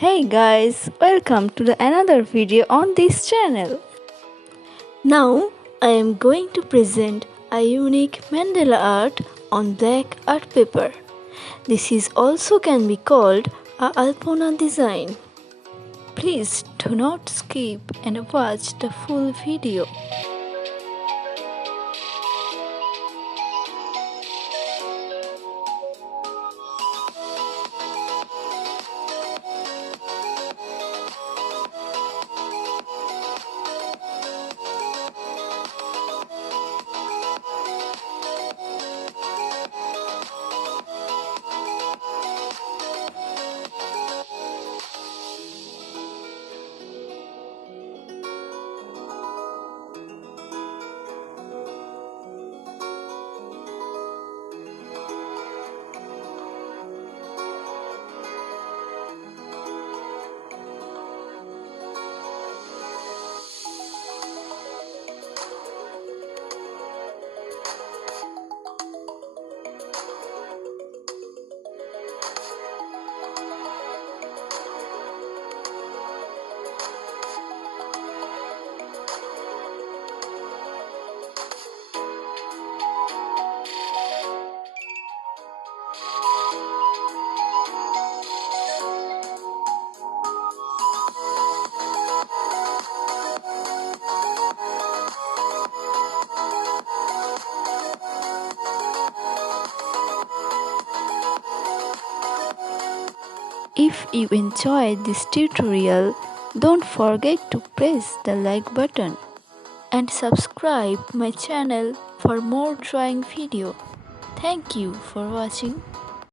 Hey guys, welcome to another video on this channel. Now I am going to present a unique mandala art on black art paper. This is also can be called a Alpona design. Please do not skip and watch the full video. If you enjoyed this tutorial, don't forget to press the like button and subscribe my channel for more drawing video. Thank you for watching.